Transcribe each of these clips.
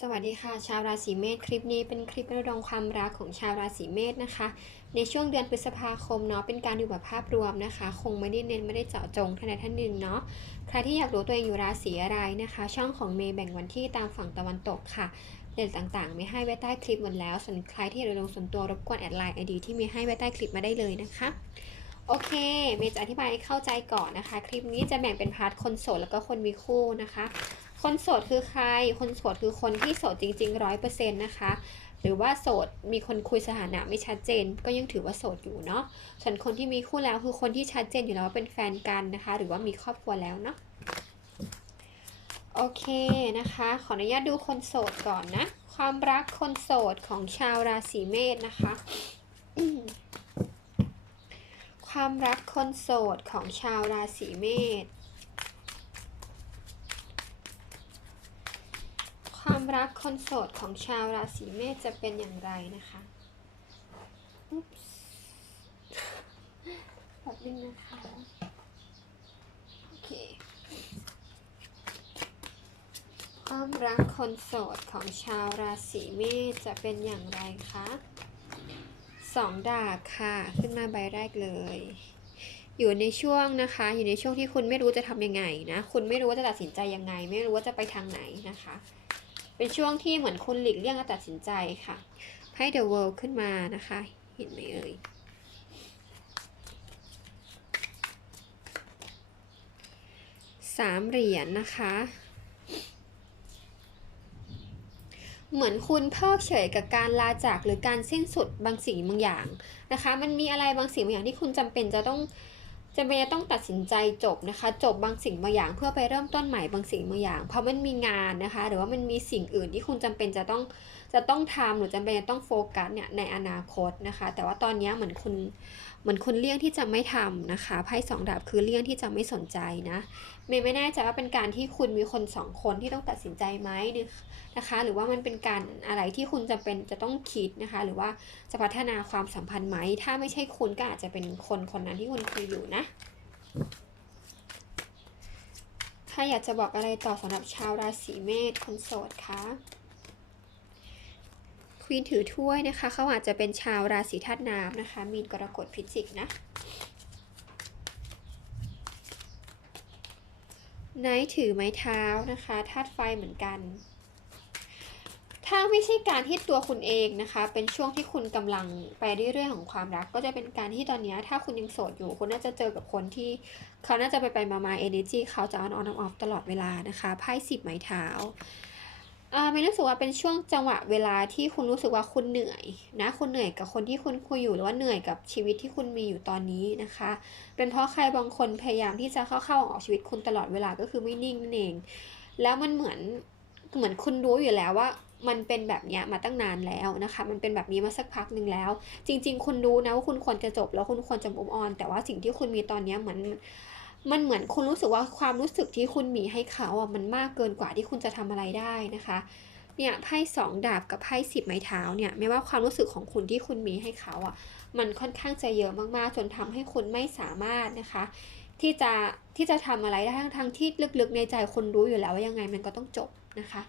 สวัสดีค่ะ ชาวราศีเมษคลิปนี้เป็นคลิประดมความรักของชาวราศีเมษนะคะ ในช่วงเดือนพฤษภาคมเนาะเป็นการดูแบบภาพรวมนะคะ คงไม่ได้เน้นไม่ได้เจาะจงท่านใดท่านหนึ่งเนาะใครที่อยากรู้ตัวเองอยู่ราศีอะไรนะคะ ช่องของเมย์แบ่งวันที่ตามฝั่งตะวันตกค่ะเด่นต่างๆ ไม่ให้ไว้ใต้คลิปหมดแล้วส่วนใครที่อยากดูดวงส่วนตัวรบกวนแอดไลน์ไอดีที่มีให้ไว้ใต้คลิปมาได้เลยนะคะโอเค เมย์จะอธิบายให้เข้าใจก่อนนะคะ คลิปนี้จะแบ่งเป็นพาร์ทคนโสดแล้วก็คนมีคู่นะคะ คนโสดคือใคร คนโสดคือคนที่โสดจริงๆร้อยเปอร์เซ็นต์นะคะ หรือว่าโสดมีคนคุยสถานะไม่ชัดเจน ก็ยังถือว่าโสดอยู่เนาะ ส่วนคนที่มีคู่แล้วคือคนที่ชัดเจนอยู่แล้วว่าเป็นแฟนกันนะคะ หรือว่ามีครอบครัวแล้วเนาะ โอเคนะคะ ขออนุญาตดูคนโสดก่อนนะ ความรักคนโสดของชาวราศีเมษนะคะความรักคนโสดของชาวราศีเมษ ความ รักคนโสดของชาวราศีเมษจะเป็นอย่างไรนะคะอุ๊ปส์แป๊บนึงนะคะ โอเค ความรักคนโสดของชาวราศีเมษจะเป็นอย่างไรคะสองดาบค่ะ ขึ้นมาใบแรกเลย อยู่ในช่วงนะคะ อยู่ในช่วงที่คุณไม่รู้จะทำยังไงนะ คุณไม่รู้ว่าจะตัดสินใจยังไง ไม่รู้ว่าจะไปทางไหนนะคะ เป็นช่วงที่เหมือนคุณหลีกเลี่ยงการตัดสินใจค่ะไพ่ The World ขึ้นมานะคะ เห็นไหมเอ่ยสามเหรียญนะคะ เหมือนคุณเพิกเฉยกับการลาจากหรือการสิ้นสุดบางสิ่งบางอย่างนะคะ มันมีอะไรบางสิ่งบางอย่างที่คุณจำเป็นจะต้อง จำเป็นจะต้องตัดสินใจจบนะคะ จบบางสิ่งบางอย่าง เพื่อไปเริ่มต้นใหม่บางสิ่งบางอย่าง เพราะมันมีงานนะคะ หรือว่ามันมีสิ่งอื่นที่คุณจำเป็นจะต้องจะต้องทำหรือจำเป็นจะต้องโฟกัสเนี่ยในอนาคตนะคะ แต่ว่าตอนนี้เหมือนคุณ เหมือนคุณเลี่ยงที่จะไม่ทำนะคะไพ่สองดาบคือเลี่ยงที่จะไม่สนใจนะเมย์ไม่แน่ใจว่าเป็นการที่คุณมีคนสองคนที่ต้องตัดสินใจไหมนะคะ หรือว่ามันเป็นการอะไรที่คุณจำเป็นจะต้องคิดนะคะ หรือว่าจะพัฒนาความสัมพันธ์ไหม ถ้าไม่ใช่คุณก็อาจจะเป็นคนคนนั้นที่คุณคุยอยู่นะถ้าอยากจะบอกอะไรต่อสำหรับชาวราศีเมษคนโสดคะ ควีนถือถ้วยนะคะ เขาอาจจะเป็นชาวราศีธาตุน้ำนะคะ มีนกรกฎพิจิกนะไนท์ถือไม้เท้านะคะธาตุไฟเหมือนกัน ถ้าไม่ใช่การที่ตัวคุณเองนะคะ เป็นช่วงที่คุณกำลังไปเรื่อยๆของความรัก ก็จะเป็นการที่ตอนนี้ถ้าคุณยังโสดอยู่ คุณน่าจะเจอกับคนที่เขาน่าจะไปไปมามาเอเนจีเขาจะออนออนออฟตลอดเวลานะคะไพ่สิบไม้เท้า ไม่รู้สึกว่าเป็นช่วงจังหวะเวลาที่คุณรู้สึกว่าคุณเหนื่อยนะคุณเหนื่อยกับคนที่คุณคุยอยู่หรือว่าเหนื่อยกับชีวิตที่คุณมีอยู่ตอนนี้นะคะ เป็นเพราะใครบางคนพยายามที่จะเข้าเข้าออกชีวิตคุณตลอดเวลาก็คือไม่นิ่งนั่นเอง แล้วมันเหมือนเหมือนคุณรู้อยู่แล้วว่ามันเป็นแบบนี้มาตั้งนานแล้วนะคะ มันเป็นแบบนี้มาสักพักหนึ่งแล้ว จริง ๆ คุณรู้นะว่าคุณควรจะจบ แล้วคุณควรจะมุมออน แต่ว่าสิ่งที่คุณมีตอนนี้เหมือน มันเหมือนคุณรู้สึกว่าความรู้สึกที่คุณมีให้เขาอะมันมากเกินกว่าที่คุณจะทำอะไรได้นะคะเนี่ยไพ่สองดาบกับไพ่สิบไม้เท้าเนี่ยไม่ว่าความรู้สึกของคุณที่คุณมีให้เขาอะมันค่อนข้างจะเยอะมากๆ จนทำให้คุณไม่สามารถนะคะ ที่จะที่จะทำอะไรได้ทั้งทั้งที่ลึกๆในใจคุณรู้อยู่แล้วว่ายังไงมันก็ต้องจบนะคะ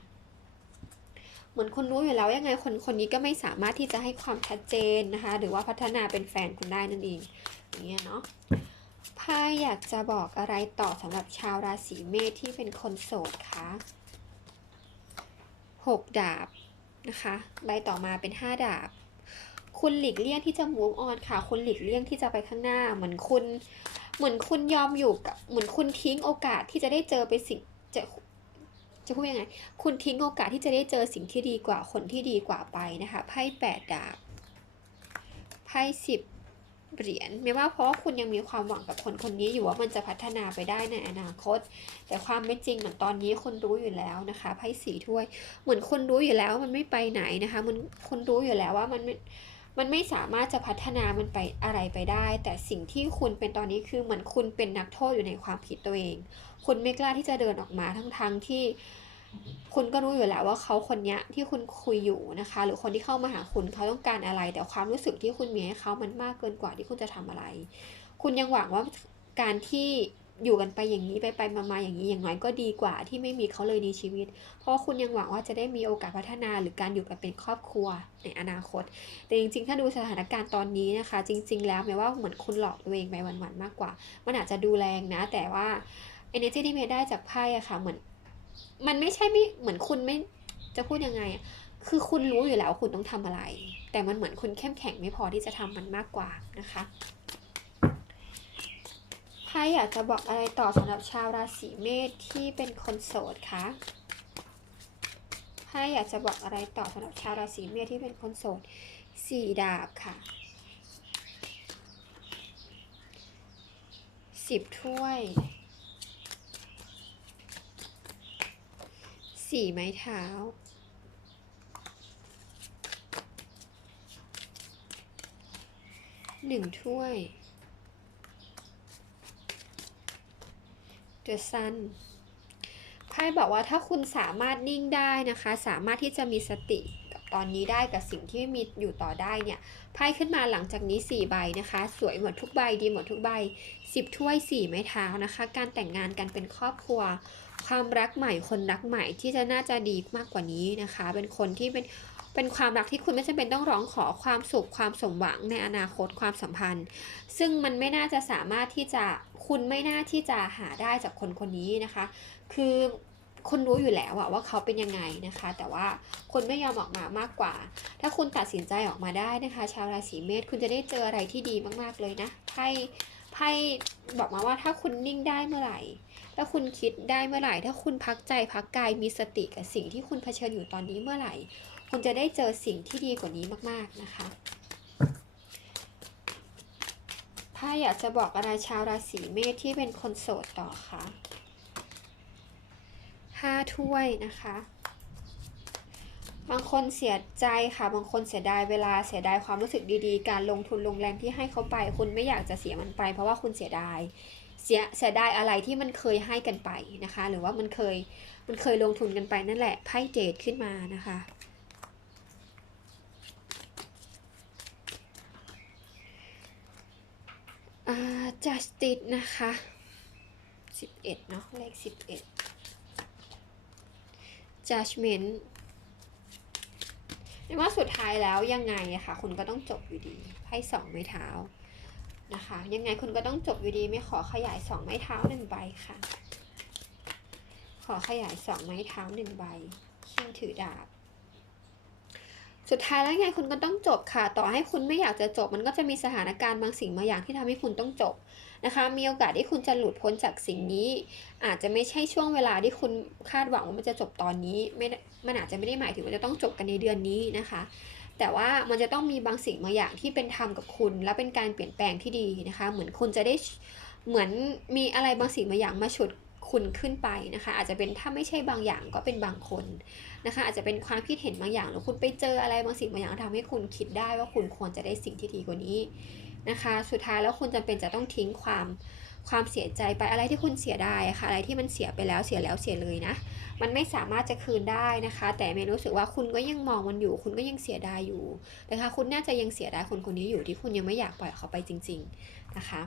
เหมือนคุณรู้อยู่แล้วยังไงคนคนนี้ก็ไม่สามารถที่จะให้ความชัดเจนนะคะ หรือว่าพัฒนาเป็นแฟนคุณได้นั่นเองอย่างเงี้ยเนาะ ไพ่อยากจะบอกอะไรต่อสำหรับชาวราศีเมษที่เป็นคนโสดคะหกดาบนะคะใบต่อมาเป็นห้าดาบ คุณหลีกเลี่ยงที่จะ move on ค่ะ คุณหลีกเลี่ยงที่จะไปข้างหน้า เหมือนคุณ เหมือนคุณยอมอยู่กับ เหมือนคุณทิ้งโอกาสที่จะได้เจอไปสิ่งจะจะพูดยังไง คุณทิ้งโอกาสที่จะได้เจอสิ่งที่ดีกว่าคนที่ดีกว่าไปนะคะ ไพ่แปดดาบ ไพ่สิบ เหรียญไม่ว่าเพราะว่าคุณยังมีความหวังกับคนคนนี้อยู่ว่ามันจะพัฒนาไปได้ในอนาคต แต่ความไม่จริงเหมือนตอนนี้คุณรู้อยู่แล้วนะคะไพ่สีถ้วย เหมือนคุณรู้อยู่แล้วว่ามันไม่ไปไหนนะคะมันคุณรู้อยู่แล้วว่ามันม่มันไม่สามารถจะพัฒนามันไปอะไรไปได้ แต่สิ่งที่คุณเป็นตอนนี้คือเหมือนคุณเป็นนักโทษอยู่ในความผิดตัวเอง คุณไม่กล้าที่จะเดินออกมาทั้งๆทที่ คุณก็รู้อยู่แล้วว่าเขาคนเนี้ยที่คุณคุยอยู่นะคะ หรือคนที่เข้ามาหาคุณเขาต้องการอะไร แต่ความรู้สึกที่คุณมีให้เขามันมากเกินกว่าที่คุณจะทำอะไร คุณยังหวังว่าการที่อยู่กันไปอย่างนี้ไปไปมามาอย่างนี้อย่างน้อยก็ดีกว่าที่ไม่มีเขาเลยในชีวิต เพราะคุณยังหวังว่าจะได้มีโอกาสพัฒนาหรือการอยู่กันเป็นครอบครัวในอนาคต แต่จริงๆ ถ้าดูสถานการณ์ตอนนี้นะคะ จริง ๆ แล้วแม้ว่าเหมือนคุณหลอกตัวเองไปวันๆมากกว่า มันอาจจะดูแรงนะ แต่ว่า energy ที่เมย์ได้จากไพ่อะค่ะเหมือน มันไม่ใช่ไม่เหมือนคุณไม่จะพูดยังไงอะคือคุณรู้อยู่แล้วว่าคุณต้องทำอะไร แต่มันเหมือนคุณเข้มแข็งไม่พอที่จะทำมันมากกว่านะคะไพ่อยากจะบอกอะไรต่อสำหรับชาวราศีเมษที่เป็นคนโสดคะไพ่อยากจะบอกอะไรต่อสำหรับชาวราศีเมษที่เป็นคนโสดสี่ดาบค่ะสิบถ้วย สี่ไม้เท้า หนึ่งถ้วย The Sun ไพ่บอกว่าถ้าคุณสามารถนิ่งได้นะคะ สามารถที่จะมีสติกับตอนนี้ได้กับสิ่งที่มีอยู่ต่อได้เนี่ย ไพ่ขึ้นมาหลังจากนี้ 4 ใบนะคะ สวยหมดทุกใบดีหมดทุกใบ 10 ถ้วย 4 ไม้เท้านะคะ การแต่งงานกันเป็นครอบครัว ความรักใหม่คนรักใหม่ที่จะน่าจะดีมากกว่านี้นะคะ เป็นคนที่เป็นเป็นความรักที่คุณไม่จำเป็นต้องร้องขอความสุขความสมหวังในอนาคตความสัมพันธ์ ซึ่งมันไม่น่าจะสามารถที่จะคุณไม่น่าที่จะหาได้จากคนคนนี้นะคะ คือคุณรู้อยู่แล้วอะว่าเขาเป็นยังไงนะคะ แต่ว่าคุณไม่ยอมออกมามากกว่า ถ้าคุณตัดสินใจออกมาได้นะคะ ชาวราศีเมษคุณจะได้เจออะไรที่ดีมากๆเลยนะไพ่ไพ่บอกมาว่าถ้าคุณนิ่งได้เมื่อไหร่ ถ้าคุณคิดได้เมื่อไหร่ ถ้าคุณพักใจพักกายมีสติกับสิ่งที่คุณเผชิญอยู่ตอนนี้เมื่อไหร่ คุณจะได้เจอสิ่งที่ดีกว่านี้มากๆนะคะไพ่อยากจะบอกอะไรชาวราศีเมษที่เป็นคนโสดต่อคะห้าถ้วยนะคะ บางคนเสียใจค่ะ บางคนเสียดายเวลา เสียดายความรู้สึกดีๆ การลงทุนลงแรงที่ให้เขาไป คุณไม่อยากจะเสียมันไป เพราะว่าคุณเสียดาย เสียเสียดายอะไรที่มันเคยให้กันไปนะคะ หรือว่ามันเคยมันเคยลงทุนกันไปนั่นแหละไพ่เจดขึ้นมานะคะอ่า justice นะคะ 11 เนาะเลข 11 judgment ไม่ว่าสุดท้ายแล้วยังไงอะค่ะ คุณก็ต้องจบอยู่ดีไพ่สองไม้เท้า นะคะ ยังไงคุณก็ต้องจบอยู่ดีไม่ขอขยายสองไม้เท้าหนึ่งใบค่ะ ขอขยายสองไม้เท้าหนึ่งใบคิงถือดาบ สุดท้ายแล้วไงคุณก็ต้องจบค่ะ ต่อให้คุณไม่อยากจะจบ มันก็จะมีสถานการณ์บางสิ่งบางอย่างที่ทำให้คุณต้องจบนะคะ มีโอกาสที่คุณจะหลุดพ้นจากสิ่งนี้ อาจจะไม่ใช่ช่วงเวลาที่คุณคาดหวังว่ามันจะจบตอนนี้ ไม่ มันอาจจะไม่ได้หมายถึงว่าจะต้องจบกันในเดือนนี้นะคะ แต่ว่ามันจะต้องมีบางสิ่งบางอย่างที่เป็นธรรมกับคุณ และเป็นการเปลี่ยนแปลงที่ดีนะคะ เหมือนคุณจะได้เหมือนมีอะไรบางสิ่งบางอย่างมาฉุดคุณขึ้นไปนะคะ อาจจะเป็นถ้าไม่ใช่บางอย่างก็เป็นบางคนนะคะ อาจจะเป็นความคิดเห็นบางอย่างหรือคุณไปเจออะไรบางสิ่งบางอย่างทำให้คุณคิดได้ว่าคุณควรจะได้สิ่งที่ดีกว่านี้นะคะ สุดท้ายแล้วคุณจำเป็นจะต้องทิ้งความ ความเสียใจไปอะไรที่คุณเสียได้ค่ะอะไรที่มันเสียไปแล้วเสียแล้วเสียเลยนะ มันไม่สามารถจะคืนได้นะคะ แต่เมย์รู้สึกว่าคุณก็ยังมองมันอยู่ คุณก็ยังเสียดายอยู่นะคะคุณน่าจะยังเสียดายคนคนนี้อยู่ที่คุณยังไม่อยากปล่อยเขาไปจริง ๆนะคะ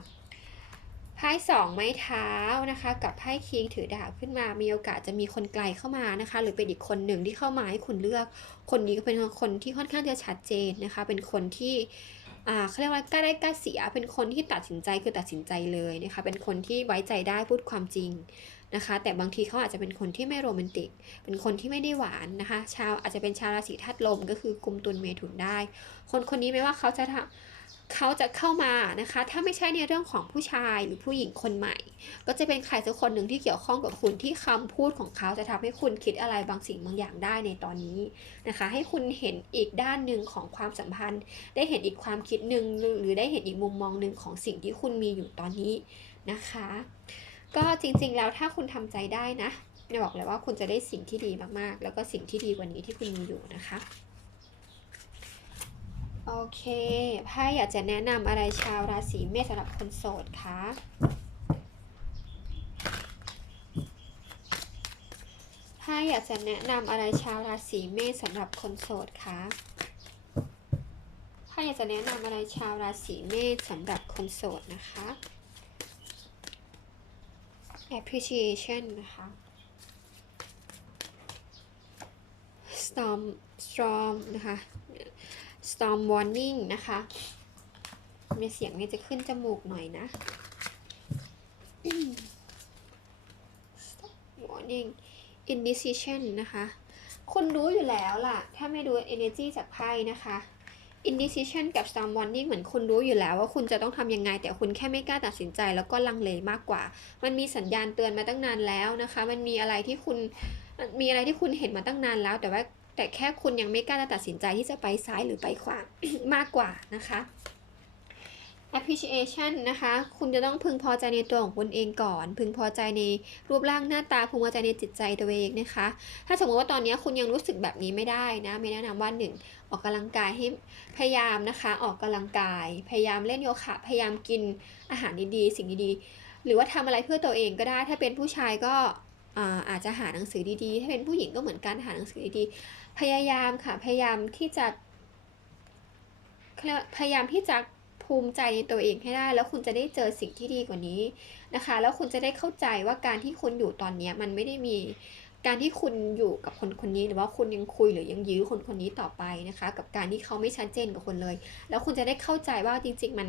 ไพ่สองไม้เท้านะคะกับไพ่คิงถือดาบขึ้นมา มีโอกาสจะมีคนไกลเข้ามานะคะ หรือเป็นอีกคนหนึ่งที่เข้ามาให้คุณเลือก คนนี้ก็เป็นคนที่ค่อนข้างจะชัดเจนนะคะ เป็นคนที่ อ่าเขาเรียกว่ากล้าได้กล้าเสีย เป็นคนที่ตัดสินใจคือตัดสินใจเลยนะคะ เป็นคนที่ไว้ใจได้พูดความจริงนะคะ แต่บางทีเขาอาจจะเป็นคนที่ไม่โรแมนติก เป็นคนที่ไม่ได้หวานนะคะ ชาวอาจจะเป็นชาวราศีธาตุลมก็คือกุมตุลเมถุนได้ คนคนนี้ไม่ว่าเขาจะทำ เขาจะเข้ามานะคะ ถ้าไม่ใช่ในเรื่องของผู้ชายหรือผู้หญิงคนใหม่ ก็จะเป็นใครสักคนหนึ่งที่เกี่ยวข้องกับคุณที่คำพูดของเขาจะทำให้คุณคิดอะไรบางสิ่งบางอย่างได้ในตอนนี้นะคะ ให้คุณเห็นอีกด้านหนึ่งของความสัมพันธ์ ได้เห็นอีกความคิดหนึ่งหรือได้เห็นอีกมุมมองหนึ่งของสิ่งที่คุณมีอยู่ตอนนี้นะคะ ก็จริงๆแล้วถ้าคุณทำใจได้นะจะบอกเลยว่าคุณจะได้สิ่งที่ดีมากๆ แล้วก็สิ่งที่ดีกว่านี้ที่คุณมีอยู่นะคะ โอเคไพ่อยากจะแนะนำอะไรชาวราศีเมษสำหรับคนโสดคะไพ่อยากจะแนะนำอะไรชาวราศีเมษสำหรับคนโสดคะไพ่อยากจะแนะนำอะไรชาวราศีเมษสำหรับคนโสดนะคะ appreciation นะคะ storm storm นะคะ storm warning นะคะมีเสียงนี่จะขึ้นจมูกหน่อยนะ Storm warning indecision นะคะ คุณรู้อยู่แล้วล่ะ ถ้าไม่ดู energy จากไพ่นะคะ indecision กับ storm warning เหมือนคุณรู้อยู่แล้วว่าคุณจะต้องทำยังไง แต่คุณแค่ไม่กล้าตัดสินใจแล้วก็ลังเลมากกว่า มันมีสัญญาณเตือนมาตั้งนานแล้วนะคะ มันมีอะไรที่คุณมีอะไรที่คุณเห็นมาตั้งนานแล้ว แต่ว่า แต่แค่คุณยังไม่กล้าตัดสินใจที่จะไปซ้ายหรือไปขวามากกว่านะคะ appreciation นะคะ คุณจะต้องพึงพอใจในตัวของคุณเองก่อน พึงพอใจในรูปร่างหน้าตา พึงพอใจในจิตใจตัวเองนะคะ ถ้าสมมติว่าตอนนี้คุณยังรู้สึกแบบนี้ไม่ได้นะไม่แนะนำว่าหนึ่งออกกำลังกายให้พยายามนะคะ ออกกำลังกาย พยายามเล่นโยคะ พยายามกินอาหารดีๆ สิ่งดีๆ หรือว่าทำอะไรเพื่อตัวเองก็ได้ ถ้าเป็นผู้ชายก็ อาจจะหาหนังสือดีๆ ถ้าเป็นผู้หญิงก็เหมือนกันหาหนังสือดีๆ พยายามค่ะ พยายามที่จะ พยายามที่จะภูมิใจในตัวเองให้ได้ แล้วคุณจะได้เจอสิ่งที่ดีกว่านี้นะคะ แล้วคุณจะได้เข้าใจว่าการที่คุณอยู่ตอนนี้มันไม่ได้มีการที่คุณอยู่กับคนคนนี้หรือว่าคุณยังคุยหรือยังยื้อคนคนนี้ต่อไปนะคะ กับการที่เขาไม่ชัดเจนกับคนเลย แล้วคุณจะได้เข้าใจว่าจริง ๆ มัน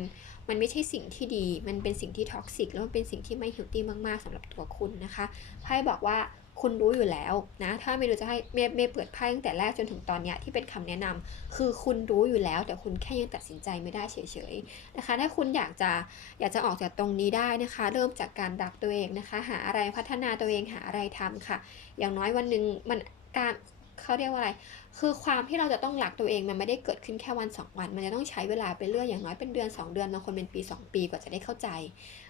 มันไม่ใช่สิ่งที่ดี มันเป็นสิ่งที่ท็อกซิกแล้วมันเป็นสิ่งที่ไม่เฮลตี้มากๆสำหรับตัวคุณนะคะไพ่บอกว่าคุณรู้อยู่แล้วนะ ถ้าไม่รู้จะให้เมย์เมเปิดไพ่ตั้งแต่แรกจนถึงตอนเนี้ยที่เป็นคำแนะนำคือคุณรู้อยู่แล้ว แต่คุณแค่ยังตัดสินใจไม่ได้เฉยๆนะคะ ถ้าคุณอยากจะอยากจะออกจากตรงนี้ได้นะคะ เริ่มจากการรักตัวเองนะคะ หาอะไรพัฒนาตัวเองหาอะไรทำค่ะ อย่างน้อยวันหนึ่งมันการ เขาเรียกว่าอะไร คือความที่เราจะต้องรักตัวเองมันไม่ได้เกิดขึ้นแค่วันสองวัน มันจะต้องใช้เวลาไปเรื่อยอย่างน้อยเป็นเดือน 2 เดือนบางคนเป็นปี 2 ปีกว่าจะได้เข้าใจ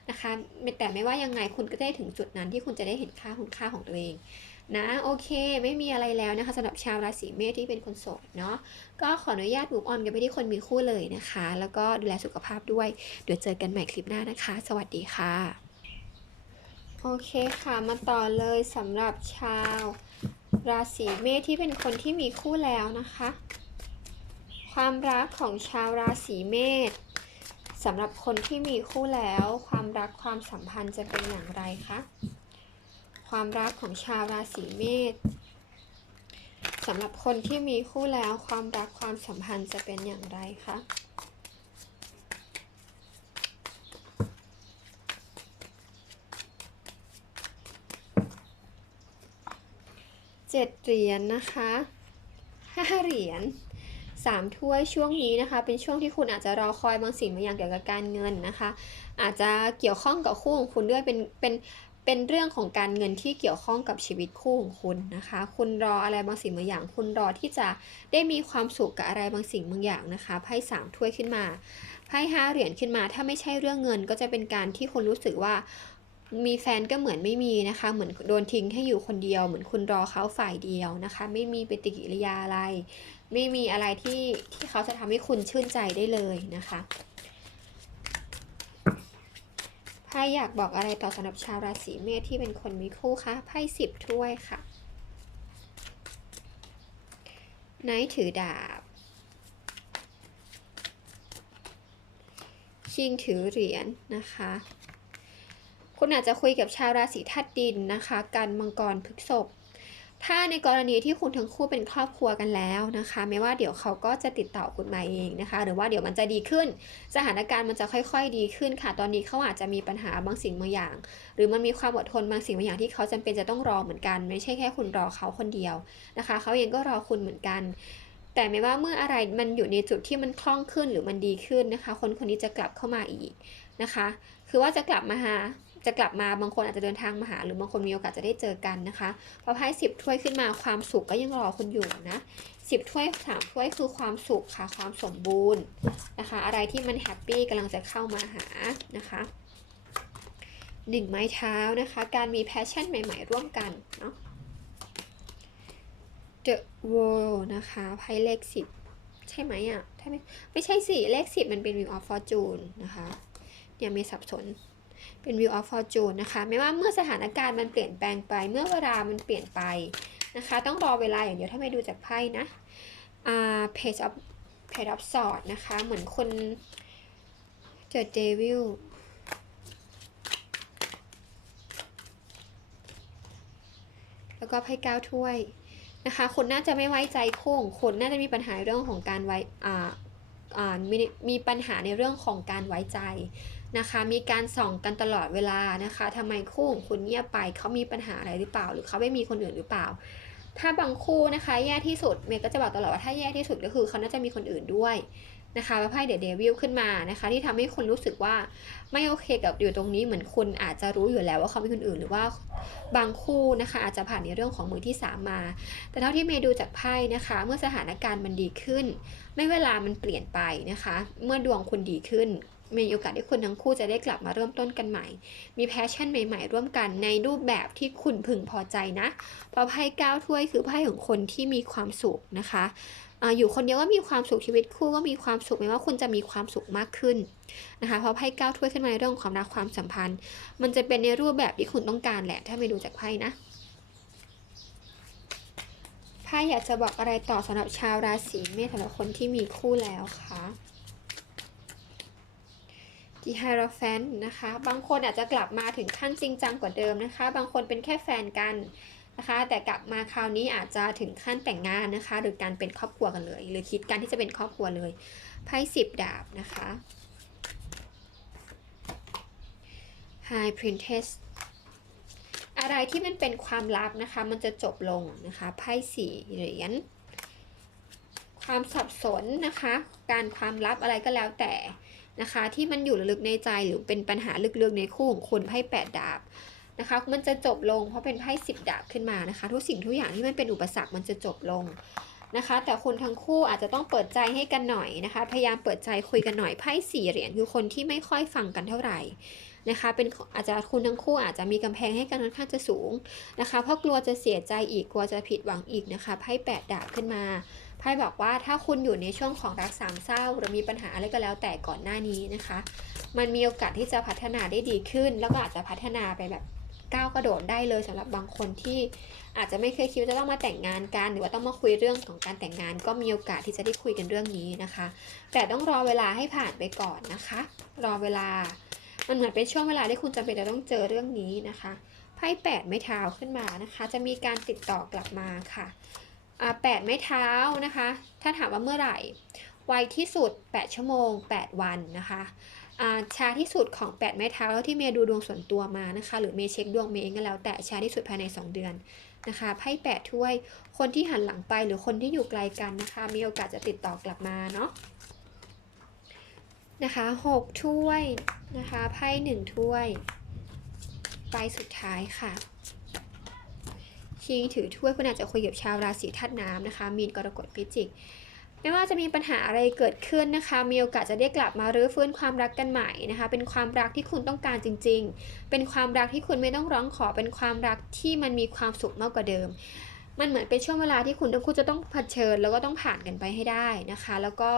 นะคะ แต่ไม่ว่ายังไงคุณก็ได้ถึงจุดนั้นที่คุณจะได้เห็นค่าคุณค่าของตัวเองนะโอเค ไม่มีอะไรแล้วนะคะสำหรับชาวราศีเมษที่เป็นคนโสดเนาะก็ขออนุญาตมูฟออนกันไปที่คนมีคู่เลยนะคะ แล้วก็ดูแลสุขภาพด้วย เดี๋ยวเจอกันใหม่คลิปหน้านะคะ สวัสดีค่ะ โอเคค่ะมาต่อเลยสำหรับชาว ราศีเมษที่เป็นคนที่มีคู่แล้วนะคะ ความรักของชาวราศีเมษสำหรับคนที่มีคู่แล้ว ความรักความสัมพันธ์จะเป็นอย่างไรคะความรักของชาวราศีเมษสำหรับคนที่มีคู่แล้ว ความรักความสัมพันธ์จะเป็นอย่างไรคะ เจ็ดเหรียญนนะคะห้าเหรียญสามถ้วยช่วงนี้นะคะ เป็นช่วงที่คุณอาจจะรอคอยบางสิ่งบางอย่างเกี่ยวกับการเงินนะคะ อาจจะเกี่ยวข้องกับคู่ของคุณด้วยเป็นเป็นเป็นเรื่องของการเงินที่เกี่ยวข้องกับชีวิตคู่ของคุณนะคะ คุณรออะไรบางสิ่งบางอย่าง คุณรอที่จะได้มีความสุขกับอะไรบางสิ่งบางอย่างนะคะไพ่สามถ้วยขึ้นมาไพ่ห้าเหรียญขึ้นมา ถ้าไม่ใช่เรื่องเงินก็จะเป็นการที่คุณรู้สึกว่า มีแฟนก็เหมือนไม่มีนะคะ เหมือนโดนทิ้งให้อยู่คนเดียว เหมือนคุณรอเขาฝ่ายเดียวนะคะ ไม่มีปฏิกิริยาอะไร ไม่มีอะไรที่ที่เขาจะทำให้คุณชื่นใจได้เลยนะคะไพ่อยากบอกอะไรต่อสำหรับชาวราศีเมษที่เป็นคนมีคู่คะไพ่สิบถ้วยค่ะไนท์ถือดาบ ชิงถือเหรียญนะคะ คุณอาจจะคุยกับชาวราศีธาตุดินนะคะกันมังกรพฤษภถ้าในกรณีที่คุณทั้งคู่เป็นครอบครัวกันแล้วนะคะ ไม่ว่าเดี๋ยวเขาก็จะติดต่อคุณมาเองนะคะ หรือว่าเดี๋ยวมันจะดีขึ้น สถานการณ์มันจะค่อยๆ ดีขึ้นค่ะ ตอนนี้เขาอาจจะมีปัญหาบางสิ่งบางอย่าง หรือมันมีความอดทนบางสิ่งบางอย่างที่เขาจำเป็นจะต้องรอเหมือนกัน ไม่ใช่แค่คุณรอเขาคนเดียวนะคะ เขาเองก็รอคุณเหมือนกัน แต่ไม่ว่าเมื่ออะไรมันอยู่ในจุดที่มันคล่องขึ้นหรือมันดีขึ้นนะคะ คนคนนี้จะกลับเข้ามาอีกนะคะ คือว่าจะกลับมาหา จะกลับมาบางคนอาจจะเดินทางมาหา หรือบางคนมีโอกาสจะได้เจอกันนะคะพอไพ่สิบถ้วยขึ้นมาความสุขก็ยังรอคุณอยู่นะสิบถ้วยสามถ้วยคือความสุขค่ะความสมบูรณ์นะคะ อะไรที่มันแฮปปี้กำลังจะเข้ามาหานะคะหนึ่งไม้เท้านะคะ การมีแพชชั่นใหม่ ๆ ร่วมกันเนาะ The World นะคะไพ่เลขสิบใช่ไหมอะใช่ไหมไม่ใช่สิ เลขสิบมันเป็น Wheel of Fortune นะคะเนี่ยมีสับสน เป็น Wheel of Fortune นะคะ ไม่ว่าเมื่อสถานการณ์มันเปลี่ยนแปลงไป เมื่อเวลามันเปลี่ยนไปนะคะ ต้องรอเวลาอย่างเดียวถ้าไม่ดูจากไพ่นะอ่า Page of Page of sword นะคะ เหมือนคนเจอ Devil แล้วก็ไพ่เก้าถ้วยนะคะ คนน่าจะไม่ไว้ใจคู่งคนน่าจะมีปัญหาเรื่องของการไว้อ่าอ่ามีมีปัญหาในเรื่องของการไว้ใจ นะคะ มีการส่องกันตลอดเวลานะคะทำไมคู่ของคุณเงียบไปเขามีปัญหาอะไรหรือเปล่า หรือเขาไม่มีคนอื่นหรือเปล่า ถ้าบางคู่นะคะแย่ที่สุดเมย์ก็จะบอกตลอดว่าถ้าแย่ที่สุดก็คือเขาน่าจะมีคนอื่นด้วยนะคะแล้วไพ่เดอะเดวิลขึ้นมานะคะ ที่ทำให้คุณรู้สึกว่าไม่โอเคกับอยู่ตรงนี้เหมือนคุณอาจจะรู้อยู่แล้วว่าเขามีคนอื่นหรือว่าบางคู่นะคะ อาจจะผ่านในเรื่องของมือที่สามมา แต่เท่าที่เมย์ดูจากไพ่นะคะ เมื่อสถานการณ์มันดีขึ้น ไม่เวลามันเปลี่ยนไปนะคะ เมื่อดวงคุณดีขึ้น มีโอกาสที่คุณทั้งคู่จะได้กลับมาเริ่มต้นกันใหม่ มีแพชชั่นใหม่ ๆ ร่วมกันในรูปแบบที่คุณพึงพอใจนะ เพราะไพ่ก้าถ้วยคือไพ่ของคนที่มีความสุขนะคะอยู่คนเดียวก็มีความสุขชีวิตคู่ก็มีความสุขไม่ว่าคุณจะมีความสุขมากขึ้นนะคะเพราะไพ่ก้าถ้วยขึ้นมาในเรื่องของความรักความสัมพันธ์ มันจะเป็นในรูปแบบที่คุณต้องการแหละ ถ้าไม่ดูจากไพ่นะไพ่อยากจะบอกอะไรต่อสำหรับชาวราศีเมษสำหรับคนที่มีคู่แล้วคะ ดีไฮโรแฟนนะคะ บางคนอาจจะกลับมาถึงขั้นจริงจังกว่าเดิมนะคะ บางคนเป็นแค่แฟนกันนะคะ แต่กลับมาคราวนี้อาจจะถึงขั้นแต่งงานนะคะ หรือการเป็นครอบครัวกันเลย หรือคิดการที่จะเป็นครอบครัวเลยไพ่สิบดาบนะคะ High Princess อะไรที่มันเป็นความลับนะคะ มันจะจบลงนะคะไพ่สี่เหรียญความสับสนนะคะ การความลับอะไรก็แล้วแต่ นะคะ ที่มันอยู่ลึกในใจหรือเป็นปัญหาลึกๆในคู่ของคุณไพ่แปดดาบนะคะ มันจะจบลงเพราะเป็นไพ่สิบดาบขึ้นมานะคะ ทุกสิ่งทุกอย่างที่มันเป็นอุปสรรคมันจะจบลงนะคะ แต่คนทั้งคู่อาจจะต้องเปิดใจให้กันหน่อยนะคะ พยายามเปิดใจคุยกันหน่อยไพ่สี่เหรียญคือคนที่ไม่ค่อยฟังกันเท่าไหร่นะคะเป็นอาจจะคุณทั้งคู่อาจจะมีกำแพงให้กันค่อนข้างจะสูงนะคะ เพราะกลัวจะเสียใจอีกกลัวจะผิดหวังอีกนะคะไพ่แปดดาบขึ้นมา ไพ่บอกว่าถ้าคุณอยู่ในช่วงของรักสามเศร้า หรือมีปัญหาอะไรก็แล้วแต่ก่อนหน้านี้นะคะ มันมีโอกาสที่จะพัฒนาได้ดีขึ้น แล้วก็อาจจะพัฒนาไปแบบก้าวกระโดดได้เลยสำหรับบางคนที่อาจจะไม่เคยคิดจะต้องมาแต่งงานกัน หรือว่าต้องมาคุยเรื่องของการแต่งงาน ก็มีโอกาสที่จะได้คุยกันเรื่องนี้นะคะ แต่ต้องรอเวลาให้ผ่านไปก่อนนะคะ รอเวลา มันเหมือนเป็นช่วงเวลาที่คุณจำเป็นจะต้องเจอเรื่องนี้นะคะไพ่แปดไม้เท้าขึ้นมานะคะ จะมีการติดต่อกลับมาค่ะ แปดไม้เท้านะคะ ถ้าถามว่าเมื่อไหร่ ไวที่สุด 8 ชั่วโมง 8 วันนะคะช้าที่สุดของ 8 ไม้เท้าแล้วที่เมย์ดูดวงส่วนตัวมานะคะ หรือเมย์เช็คดวงเมย์เองก็แล้ว แต่ช้าที่สุดภายใน 2 เดือนนะคะไพ่แปดถ้วย คนที่หันหลังไปหรือคนที่อยู่ไกลกันนะคะ มีโอกาสจะติดต่อกลับมาเนาะนะคะหกถ้วยนะคะไพ่หนึ่งถ้วยใบสุดท้ายค่ะ คิงถือถ้วยคุณอาจจะคุยกับชาวราศีธาตุน้ำนะคะ มีนกรกฎพิจิก ไม่ว่าจะมีปัญหาอะไรเกิดขึ้นนะคะ มีโอกาสจะได้กลับมารื้อฟื้นความรักกันใหม่นะคะ เป็นความรักที่คุณต้องการจริง ๆ เป็นความรักที่คุณไม่ต้องร้องขอ เป็นความรักที่มันมีความสุขมากกว่าเดิม มันเหมือนเป็นช่วงเวลาที่คุณทั้งคู่จะต้องเผชิญ แล้วก็ต้องผ่านกันไปให้ได้นะคะ แล้วก็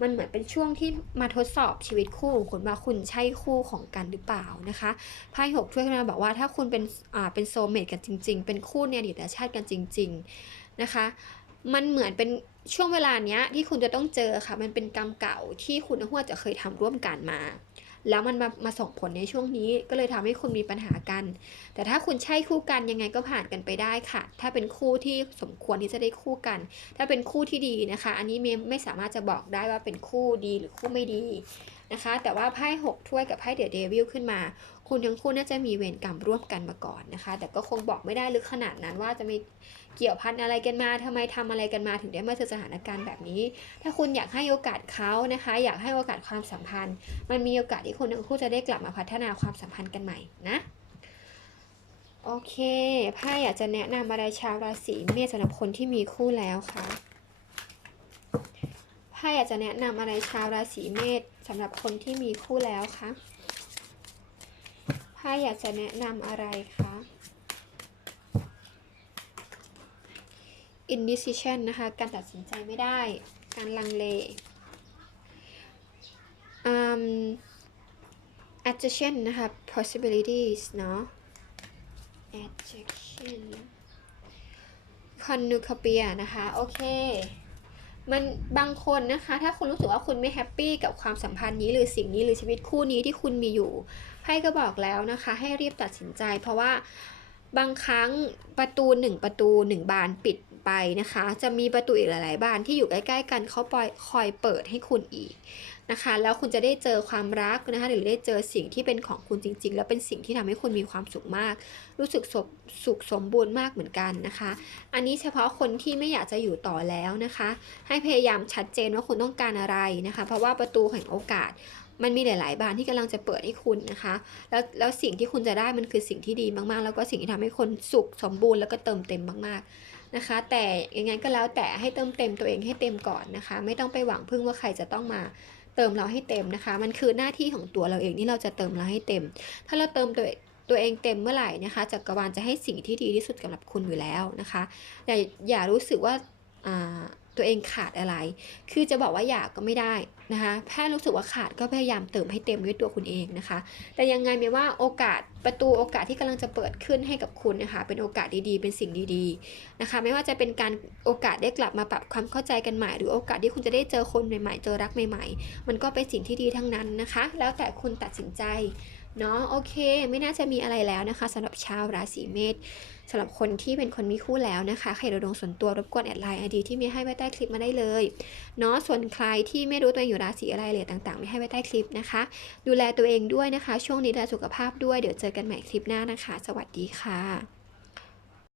มันเหมือนเป็นช่วงที่มาทดสอบชีวิตคู่ของคุณว่าคุณใช่คู่ของกันหรือเปล่านะคะไพ่หกช่วยขึ้นมาบอกว่าถ้าคุณเป็นอ่าเป็นโซเมตกันจริง ๆ เป็นคู่ในอดีตชาติกันจริง ๆนะคะ มันเหมือนเป็นช่วงเวลาเนี้ยที่คุณจะต้องเจอค่ะ มันเป็นกรรมเก่าที่คุณหัวจะเคยทำร่วมกันมา แล้วมันมามาส่งผลในช่วงนี้ ก็เลยทำให้คุณมีปัญหากัน แต่ถ้าคุณใช่คู่กันยังไงก็ผ่านกันไปได้ค่ะ ถ้าเป็นคู่ที่สมควรที่จะได้คู่กัน ถ้าเป็นคู่ที่ดีนะคะ อันนี้เมย์ไม่สามารถจะบอกได้ว่าเป็นคู่ดีหรือคู่ไม่ดีนะคะ แต่ว่าไพ่หกถ้วยกับไพ่เดอะเดวิลขึ้นมา คุณทั้งคู่น่าจะมีเวรกรรมร่วมกันมาก่อนนะคะ แต่ก็คงบอกไม่ได้ลึกขนาดนั้นว่าจะมีเกี่ยวพันอะไรกันมาทำไมทำอะไรกันมาถึงได้มาเจอสถานการณ์แบบนี้ ถ้าคุณอยากให้โอกาสเขานะคะ อยากให้โอกาสความสัมพันธ์ มันมีโอกาสที่คุณทั้งคู่จะได้กลับมาพัฒนาความสัมพันธ์กันใหม่นะโอเคไพ่อยากจะแนะนำอะไรชาวราศีเมษสำหรับคนที่มีคู่แล้วคะไพ่อยากจะแนะนำอะไรชาวราศีเมษสำหรับคนที่มีคู่แล้วคะ ไพ่อยากจะแนะนำอะไรคะ indecision นะคะ การตัดสินใจไม่ได้ การลังเล um adjustment นะคะ possibilities เนาะ adjustment cornucopia นะคะ โอเค มันบางคนนะคะ ถ้าคุณรู้สึกว่าคุณไม่แฮปปี้กับความสัมพันธ์นี้หรือสิ่งนี้หรือชีวิตคู่นี้ที่คุณมีอยู่ ไพ่ก็บอกแล้วนะคะ ให้รีบตัดสินใจ เพราะว่าบางครั้งประตูหนึ่งประตูหนึ่งบานปิดไปนะคะ จะมีประตูอีกหลายๆ บานที่อยู่ใกล้ๆกันเขาปล่อยคอยเปิดให้คุณอีกนะคะ แล้วคุณจะได้เจอความรักนะคะหรือได้เจอสิ่งที่เป็นของคุณจริง ๆ แล้วเป็นสิ่งที่ทำให้คุณมีความสุขมาก รู้สึกสสุขสมบูรณ์มากเหมือนกันนะคะ อันนี้เฉพาะคนที่ไม่อยากจะอยู่ต่อแล้วนะคะ ให้พยายามชัดเจนว่าคุณต้องการอะไรนะคะ เพราะว่าประตูแห่งโอกาส มันมีหลาย ๆ บานที่กำลังจะเปิดให้คุณนะคะ แล้วแล้วสิ่งที่คุณจะได้มันคือสิ่งที่ดีมาก ๆ แล้วก็สิ่งที่ทำให้คนสุขสมบูรณ์แล้วก็เติมเต็มมาก ๆนะคะ แต่ยังไงก็แล้วแต่ให้เติมเต็มตัวเองให้เต็มก่อนนะคะ ไม่ต้องไปหวังพึ่งว่าใครจะต้องมาเติมเราให้เต็มนะคะ มันคือหน้าที่ของตัวเราเองที่เราจะเติมเราให้เต็ม ถ้าเราเติมตัวตัวเองเต็มเมื่อไหร่นะคะจักรวาลจะให้สิ่งที่ดีที่สุดสำหรับคุณอยู่แล้วนะคะ อย่าอย่ารู้สึกว่าอ่า ตัวเองขาดอะไร คือจะบอกว่าอยากก็ไม่ได้นะคะแค่รู้สึกว่าขาดก็พยายามเติมให้เต็มด้วยตัวคุณเองนะคะ แต่ยังไงไม่ว่าโอกาสประตูโอกาสที่กำลังจะเปิดขึ้นให้กับคุณนะคะ เป็นโอกาสดีๆ เป็นสิ่งดีๆนะคะ ไม่ว่าจะเป็นการโอกาสได้กลับมาปรับความเข้าใจกันใหม่ หรือโอกาสที่คุณจะได้เจอคนใหม่ๆ เจอรักใหม่ ๆ มันก็เป็นสิ่งที่ดีทั้งนั้นนะคะ แล้วแต่คุณตัดสินใจเนาะโอเค ไม่น่าจะมีอะไรแล้วนะคะสำหรับชาวราศีเมษ สำหรับคนที่เป็นคนมีคู่แล้วนะคะใครระดงส่วนตัวรบกวนแอดไลน์ไอดีที่มีให้ไว้ใต้คลิปมาได้เลยเนาะส่วนใครที่ไม่รู้ตัวเองอยู่ราศีอะไรเลยต่างๆ ไม่ให้ไว้ใต้คลิปนะคะ ดูแลตัวเองด้วยนะคะ ช่วงนี้ดูแลสุขภาพด้วยเดี๋ยวเจอกันใหม่คลิปหน้านะคะ สวัสดีค่ะ